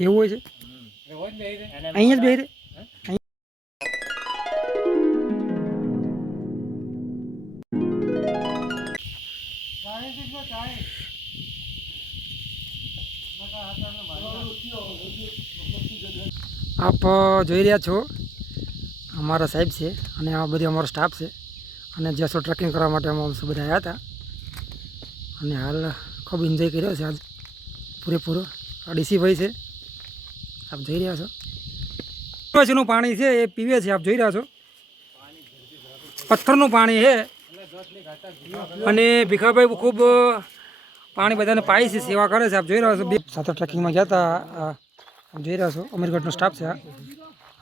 એવું હોય છે? અહીંયા જ બે રે આપ જોઈ રહ્યા છો. અમારા સાહેબ છે અને આ બધી અમારો સ્ટાફ છે. અને જેસો ટ્રેકિંગ કરવા માટે અમે બધા આવ્યા હતા. અને હાલ ખૂબ એન્જોય કર્યો છે આજ પૂરેપૂરો. આ ડીસીભાઈ છે. આપ જોઈ રહ્યા છો? પછીનું પાણી છે, એ પીવે છે, આપ જોઈ રહ્યા છો? પથ્થરનું પાણી છે. અને ભીખાભાઈ ખૂબ પાણી બધાને પાય છે, સેવા કરે છે, આપ જોઈ રહ્યા છો. બે સાથે ટ્રેકિંગમાં ગયા હતા જોઈ રહ્યા છો. અમીરગઢનો સ્ટાફ છે આ.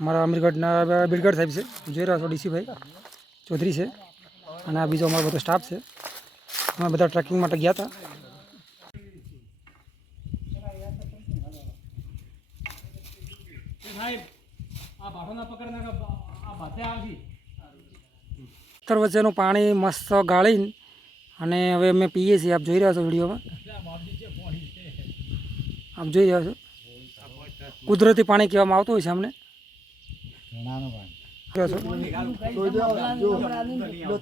અમારા અમીરગઢના બિલગઢ સાહેબ છે. જોઈ રહ્યા છો ડીસીભાઈ ચૌધરી છે. અને આ બીજો અમારો બધો સ્ટાફ છે. અમે બધા ટ્રેકિંગ માટે ગયા હતા. પથ્થર વચ્ચેનું પાણી મસ્ત ગાળીને અને હવે અમે પીએ છીએ. આપ જોઈ રહ્યા છો વિડીયોમાં? આપ જોઈ રહ્યા છો? કુદરતી પાણી કહેવામાં આવતું હોય છે અમને.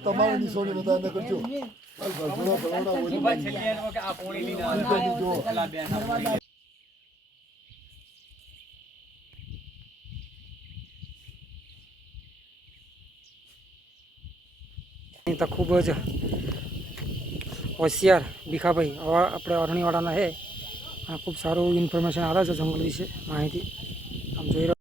તમારે નિશાની બધા અંદર કરજો ઘણા ભરવાના હોય જો અહીં તો ખૂબ જ હોશિયાર ભીખાભાઈ. આપણે અરણીવાળાના છે અને ખૂબ સારું ઇન્ફોર્મેશન આવે છે જંગલ વિશે, માહિતી. આમ જોઈ રહ્યો.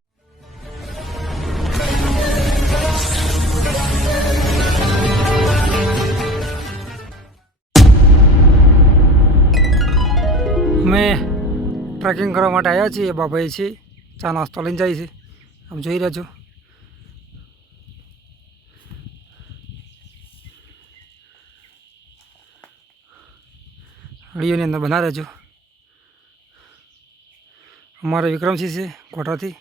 અમે ટ્રેકિંગ કરવા માટે આવ્યા છીએ બાભાઈ છે ચા નાસ્તો લઈને જાય છે. આમ જોઈ રહ્યા છો. વિડીયોની અંદર બના રહેજો. અમારે વિક્રમસિંહ છે કોટાથી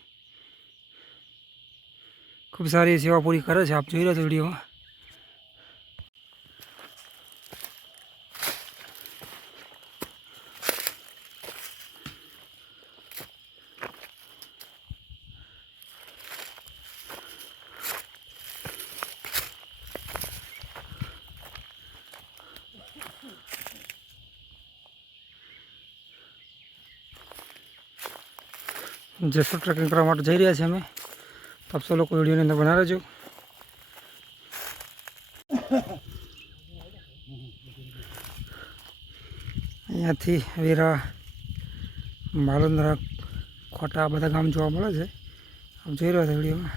ખૂબ સારી સેવા પૂરી કરે છે. આપ જોઈ રહ્યા છો વિડીયોમાં. જેસર ટ્રેકિંગ કરવા માટે જઈ રહ્યા છીએ અમે. તો આપ સૌ લોકો વિડીયોની અંદર બના રહેજો. અહીંયાથી વેરા, માલંદરા, ખોટા બધા ગામ જોવા મળે છે. આપ જોઈ રહ્યા છો વિડીયોમાં.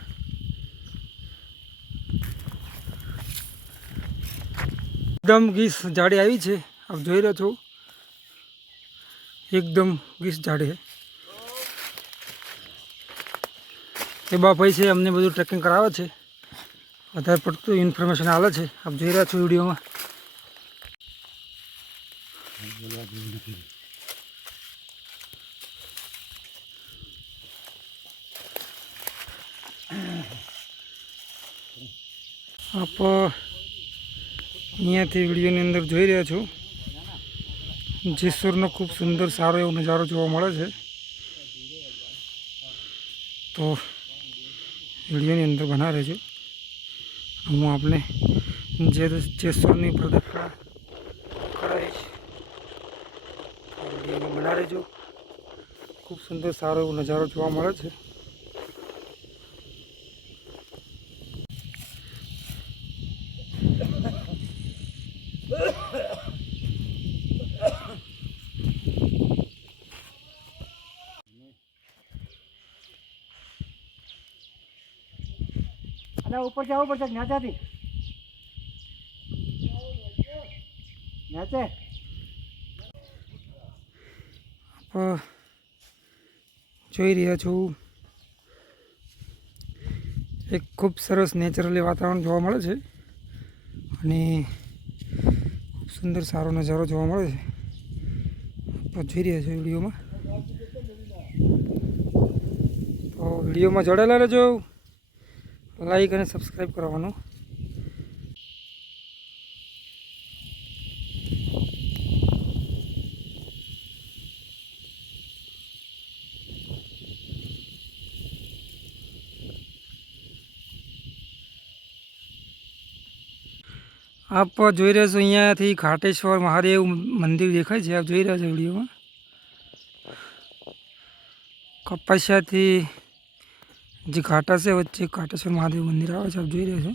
એકદમ ગીસ જાડી આવી છે. આપ જોઈ રહ્યા છો. એકદમ ગીસ જાડી છે. એ બાપાઈ છે, અમને બધું ટ્રેકિંગ કરાવે છે. વધારે પડતું ઇન્ફોર્મેશન આવે છે. આપ જોઈ રહ્યા છો વિડીયોમાં. આપ અહીંયાથી વિડીયોની અંદર જોઈ રહ્યા છો. જેસરનો ખૂબ સુંદર, સારો એવો નજારો જોવા મળે છે. તો વિડીયોની અંદર બના રહેજો હું આપને જે જેસરની પ્રદક્ષિણા કરાવીશ વિડીયોમાં બના રહેજો ખૂબ સુંદર સારો એવો નજારો જોવા મળે છે. અરે ઉપર જવું પડશે નેચાથી. નેચે. જોઈ રહ્યા છો. એક ખૂબ સરસ નેચરલી વાતાવરણ જોવા મળે છે. અને ખૂબ સુંદર સારો નજારો જોવા મળે છે. જોઈ રહ્યા છો વિડીયોમાં? તો વિડીયોમાં જોડાયેલા રહેજો. લાઈક અને સબસ્ક્રાઈબ કરવાનું. આપ જોઈ રહ્યા છો અહીંયાથી ઘાટેશ્વર મહાદેવ મંદિર દેખાય છે, આપ જોઈ રહ્યા છો વિડીયોમાં. કપાસિયાથી જે ઘાટા છે વચ્ચે ઘાટેશ્વર મહાદેવ મંદિર આવે છે આપ જોઈ રહ્યા છો.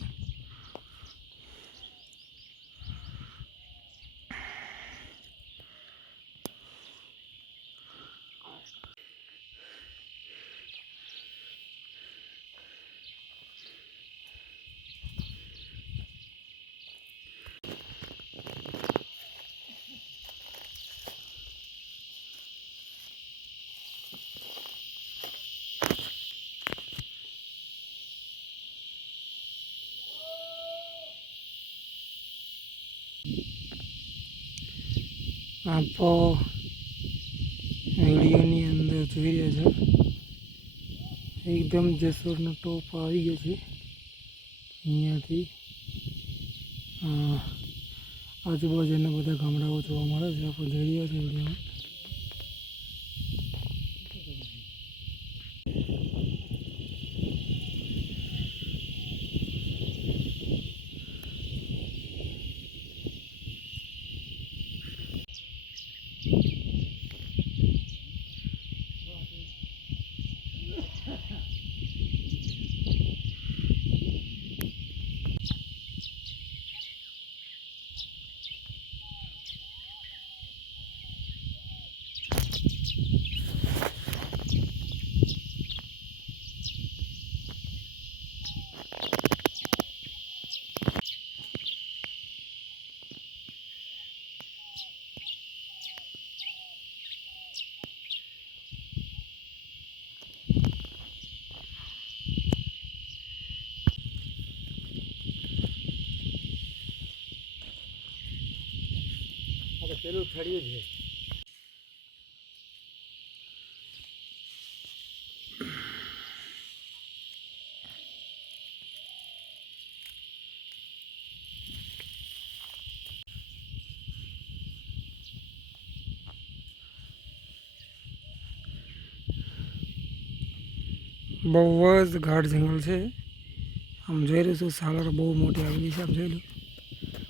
આપ વિડીયોની અંદર જોઈ રહ્યા છો. એકદમ જસોરનો ટોપ આવી ગયો છે. અહીંયાથી આજુબાજુના બધા ગામડાઓ જોવા મળે છે. આપણે જોઈ રહ્યા છે વિડીયોમાં. પેલું થળિયું છે. બહુ જ ગાઢ જંગલ છે. આમ જોઈ રહ્યું છું, સાલર બહુ મોટી આવેલી છે, આમ જોઈ લો.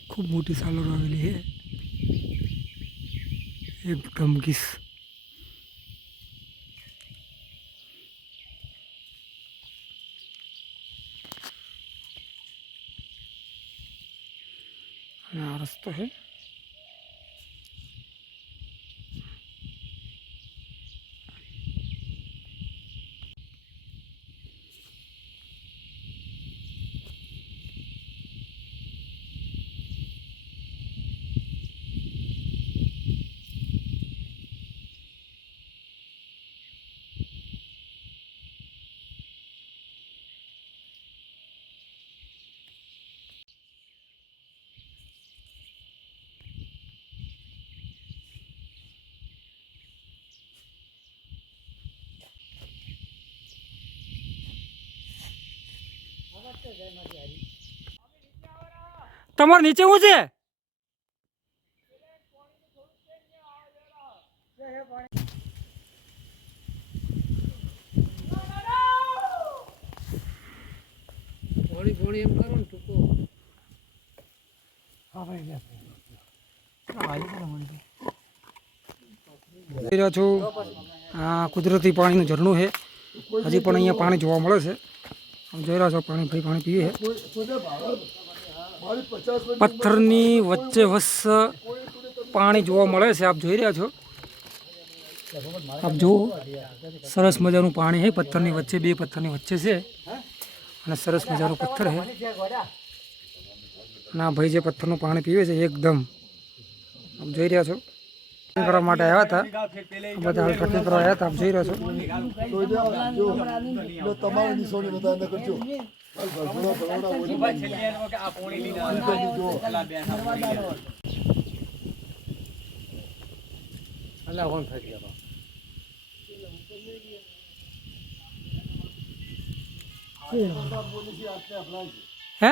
ખૂબ મોટી સાલર આવેલી છે. એકદમ ગીસ આ રસ્તો છે તમારે નીચે શું છે? પોણી પોણી એમ કરો ને ટૂંકો. જોઈ રહ્યા છું. આ કુદરતી પાણીનું ઝરણું છે. હજી પણ અહીંયા પાણી જોવા મળે છે. જોઈ રહ્યા છો પાણી ભાઈ પાણી પીએ પથ્થરની વચ્ચે વચ્ચ પાણી જોવા મળે છે આપ જોઈ રહ્યા છો. આપ જુઓ સરસ મજાનું પાણી છે પથ્થરની વચ્ચે બે પથ્થરની વચ્ચે છે. અને સરસ મજાનું પથ્થર છે. અને આ ભાઈ જે પથ્થરનું પાણી પીવે છે એકદમ. આપ જોઈ રહ્યા છો. કરવા માટે આવ્યા હતા. બધા હાલ ટ્રેકિંગ કરવા આવ્યા હતા આપ જોઈ રહ્યા છો. કોઈને જો એટલે તમારી નિશાની બધા ન કરજો હાલ ભરભરા ભરવાના હોય ને જો અલા કોણ થઈ ગયા હે?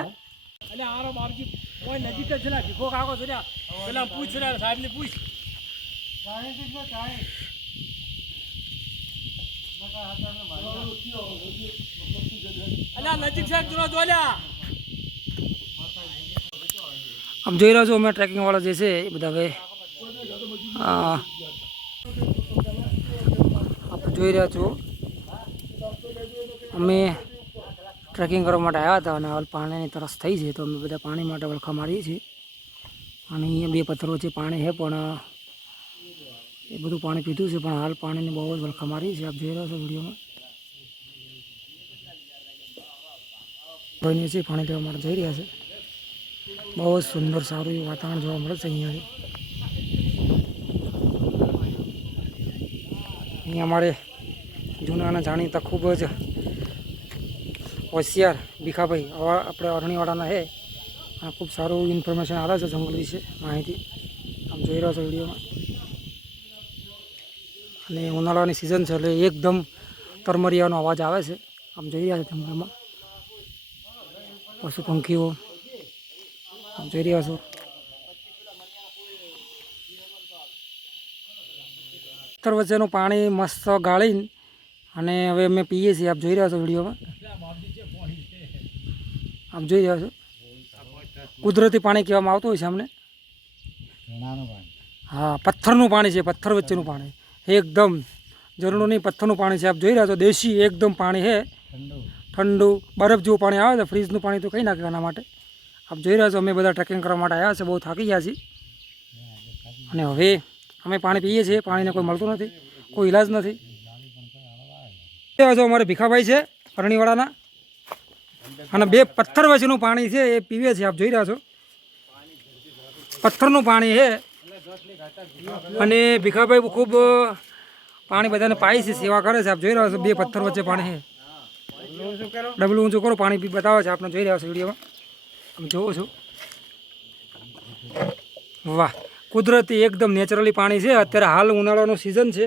અલે આરો બાપજી કોઈ નજીક જ છે ને ભીખો કાકો છે ને પેલા પૂછ રે સાહેબ ને પૂછ. આમ જોઈ રહ્યો છો અમે ટ્રેકિંગવાળા જે છે એ બધા હવે આ, આપ જોઈ રહ્યા છો. અમે ટ્રેકિંગ કરવા માટે આવ્યા હતા અને હાલ પાણીની તરસ થઈ છે તો અમે બધા પાણી માટે વળખા મારીએ છીએ. અને અહીંયા બે પથ્થરો છે પાણી છે પણ એ બધું પાણી પીધું છે, પણ હાલ પાણીની બહુ જ વળખા મારી છે, આપ જોઈ રહ્યા છો વિડીયોમાં. ભાઈને છે, પાણી લેવા માટે જઈ રહ્યા છે. બહુ જ સુંદર, સારું એવું વાતાવરણ જોવા મળે છે અહીંયાથી. અહીંયા અમારે જૂના જાણીતા ખૂબ જ હોશિયાર ભીખાભાઈ આપણે અરણીવાડાના હે. આ ખૂબ સારું ઇન્ફોર્મેશન આવે છે જંગલ વિશે માહિતી. આમ જોઈ રહ્યો છો વિડીયોમાં. અને ઉનાળાની સિઝન છે એટલે એકદમ તરમરિયાનો અવાજ આવે છે. આમ જોઈ રહ્યા છો જંગલમાં પશુ પંખીઓ. આમ જોઈ રહ્યા છો. ખેતર વચ્ચેનું પાણી મસ્ત ગાળીને અને હવે અમે પીએ છીએ. આપ જોઈ રહ્યા છો વિડીયોમાં? આપ જોઈ રહ્યા છો? કુદરતી પાણી કહેવામાં આવતું હોય છે અમને? હા પથ્થરનું પાણી છે પથ્થર વચ્ચેનું પાણી. એકદમ ઝરણું નહીં પથ્થરનું પાણી છે. આપ જોઈ રહ્યા છો દેશી એકદમ પાણી છે. ઠંડુ. બરફ જેવું પાણી આવે છે. ફ્રીજનું પાણી તો કંઈ નાખ્યું એના માટે. આપ જોઈ રહ્યા છો અમે બધા ટ્રેકિંગ કરવા માટે આવ્યા છે બહુ થાકી ગયા છીએ. અને હવે અમે પાણી પીએ છીએ પાણીને કોઈ મળતું નથી કોઈ ઈલાજ નથી. છો અમારે ભીખાભાઈ છે પરણીવાળાના અને બે પથ્થર વચ્ચેનું પાણી છે એ પીવે છે. આપ જોઈ રહ્યા છો. પથ્થરનું પાણી છે. અને ભીખાભાઈ ખૂબ પાણી બધાને પાય છે, સેવા કરે છે. આપ જોઈ રહ્યા છો, બે પથ્થર વચ્ચે પાણી છે. ડબલું ઊંચું કરો, પાણી બતાવે છે આપણે જોઈ રહ્યા છો વિડીયોમાં. આમ જોવો છો. વાહ, કુદરતી એકદમ નેચરલી પાણી છે. અત્યારે હાલ ઉનાળાનો સિઝન છે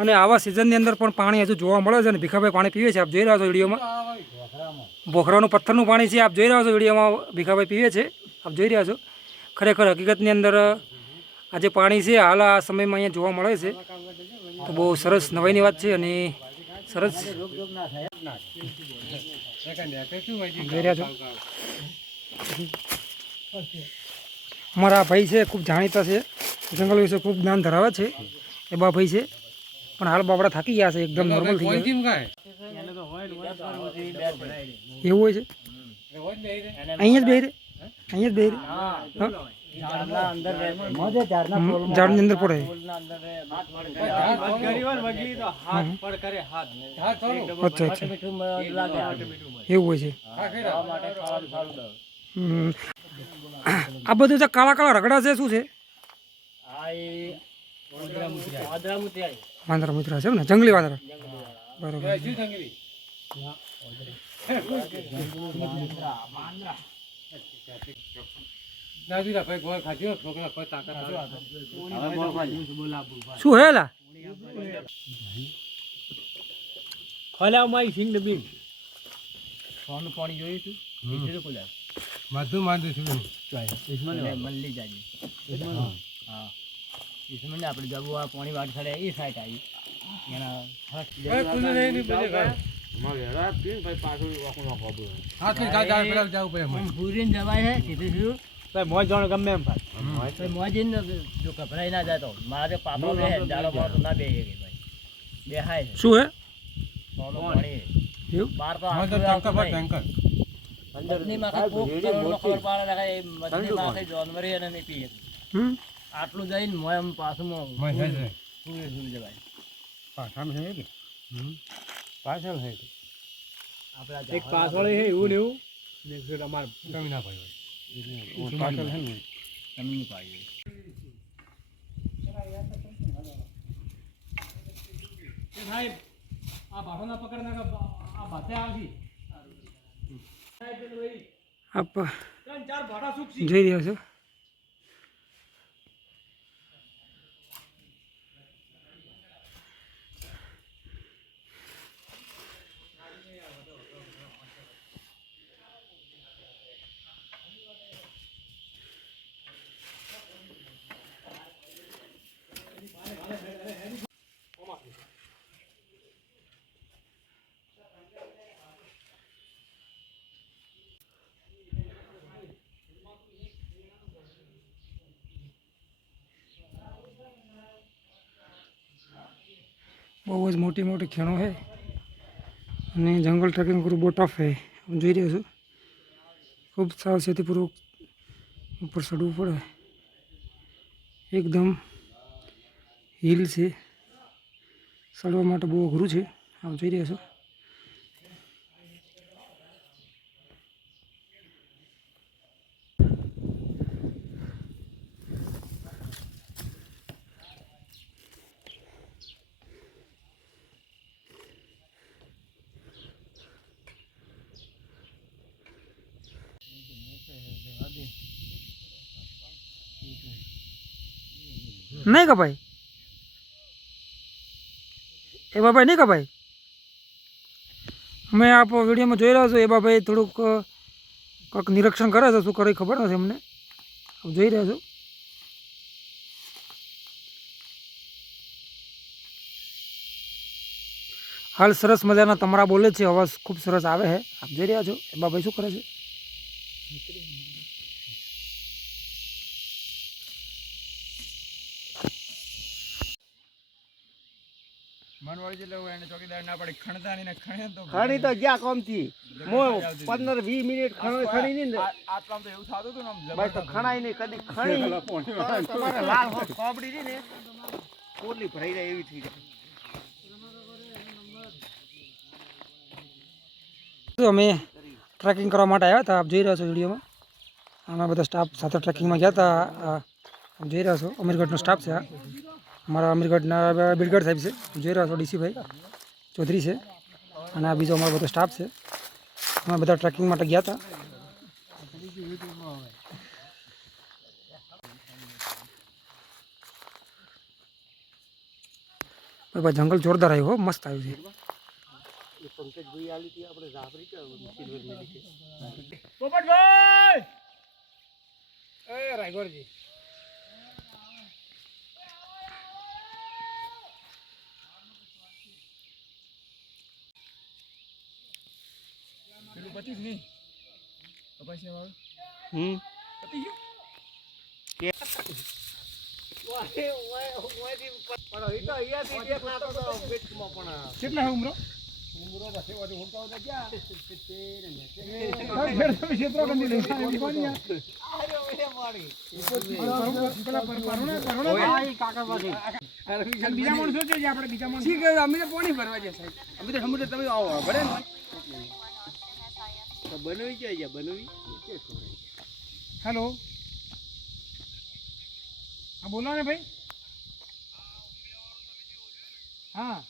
અને આવા સિઝનની અંદર પણ પાણી હજુ જોવા મળે છે અને ભીખાભાઈ પાણી પીવે છે. આપ જોઈ રહ્યા છો વિડીયોમાં. બોખરાનું પથ્થરનું પાણી છે, આપ જોઈ રહ્યા છો વિડીયોમાં. ભીખાભાઈ પીવે છે. આપ જોઈ રહ્યા છો. ખરેખર હકીકતની અંદર આ જે પાણી છે, હાલ આ સમયમાં અહીંયા જોવા મળે છે. તો બહુ સરસ નવાઈની વાત છે અને સરસ. અમારા ભાઈ છે, ખૂબ જાણીતા છે. જંગલ વિશે ખૂબ જ્ઞાન ધરાવે છે. એ બા ભાઈ છે. પણ હાલ બાબડા થાકી ગયા છે, એકદમ નોર્મલ થઈ ગયા. એવું હોય છે? અહીંયા જ બે અહીંયા જ બે હા? ઝાડની અંદર પડે. એવું હોય છે. આ બધું જે કાળા કાળા રગડા છે, શું છે? વાંદરા મુદ્રા છે ને? જંગલી વાંદરા. બરોબર. શું હે ખોલ્યા મારી સિંગ ડબી સોનું પાણી જોયું તું? બીજું ખોલ્યા માધું માધું છું મલ્લી જાજી. હા. ઈસમન ને આપણે આ પાણી વાટ ખડે એ સાઈડ આવી. એના પૂરીને જવાય છે સીધું. સીધું મોજ જાણો ગમે એમ ભાઈ. મોજ જો ગભરાઈ ના જાય તો મારે પાપો બે જાડો મારો ના બે ભાઈ. બે હાય શું હે? સોનું પાણી એવું? બાર તો આખો ટેન્કર પર ટેન્કર. અંદર મધની માથે પોક કરોડનો ખબર પાડે રાખે, એ મધની માથે જાનવરી એને નહીં પીએ. હમ? આટલું જઈને મોય એમ પાછું મોં સુઈ સુઈ જવાય. આપણે આ એક પાછળ હે એવું ને એવું. ને એક સાઈડ અમાર જમીન પાડીએ. સાહેબ આ ભાડોના પકડ નાખો આ ભાતે ભાડા જોઈ રહ્યો છો બહુ જ મોટી મોટી ખેણો છે. અને જંગલ ટ્રેકિંગ કરવું બહુ ટફ છે. હું જોઈ રહ્યો છું. ખૂબ સાવચેતીપૂર્વક ઉપર ચડવું પડે. એકદમ હિલ છે. ચડવા માટે બહુ અઘરું છે. આમ જોઈ રહ્યા છો. નહીં કપાય. એ બાભાઈ નહીં કપાય. અમે આપ વિડીયોમાં જોઈ રહ્યા છો, એ બાભાઈ થોડુંક કંઈક નિરીક્ષણ કરે છે, શું કરે ખબર નથી અમને. જોઈ રહ્યા છો. હાલ સરસ મજાના તમારા બોલે છે, અવાજ ખૂબ સરસ આવે છે. આપ જોઈ રહ્યા છો, એ બાભાઈ શું કરે છે? ખણી તો જ્યાં કોમથી. મો પંદર વીસ મિનિટ ખણી ખણી નહીં ને. ભાઈ તો ખણાય નહીં કદી ખણી તમારે લાલ હોત કોબડી ને. પોટલી ભરાઈ જાય એવી થઈ જાય. અમે ટ્રેકિંગ કરવા માટે આવ્યા હતા. આપ જોઈ રહ્યા છો વિડીયોમાં. અમે બધા સ્ટાફ સાથે ટ્રેકિંગમાં ગયા હતા. આપ જોઈ રહ્યા છો. અમીરગઢનો સ્ટાફ છે આ. અમારા અમીરગઢના બિરગઢ સાહેબ છે જોઈ રહ્યા છો ડીસીભાઈ ચૌધરી છે અને આ બીજો અમારો બધો સ્ટાફ છે. અમે બધા ટ્રેકિંગ માટે ગયા હતા. ભાઈ, જંગલ જોરદાર આવ્યું હો, મસ્ત આવ્યું છે. પોપટભાઈ! એ રાયગોરજી. પેલું પચીસ નહીં. કપાસિયા વાળું હમ. પતી ગયું? કેટલા ઉમરો? ઉમરો બીજા માણસો છે આપણે બીજા માણસો અમે પાણી ભરવા જઈએ સાહેબ. અમે તો સમુદ્ર તમે આવો ભરે ને. બનવી જાય બનવી? હેલો. હા બોલો ને ભાઈ. હા.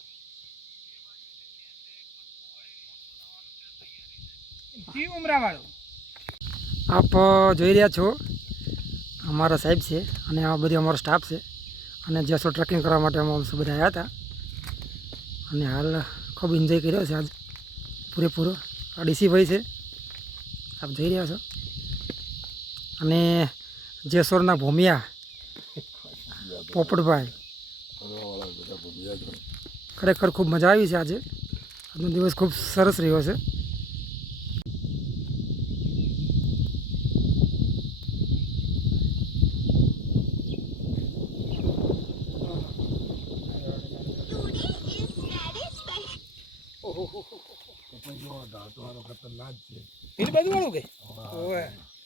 જી આપ જોઈ રહ્યા છો? અમારા સાહેબ છે અને આ બધી અમારો સ્ટાફ છે. અને જેસો ટ્રેકિંગ કરવા માટે અમે બધા આવ્યા હતા. અને હાલ ખૂબ એન્જોય કર્યો છે આજ પૂરેપૂરો. આ ડીસીભાઈ છે. આપ જોઈ રહ્યા છો? અને જેસોરના ભૂમિયા, પોપટભાઈ. ખરેખર ખૂબ મજા આવી છે આજે. આજનો દિવસ ખૂબ સરસ રહ્યો છે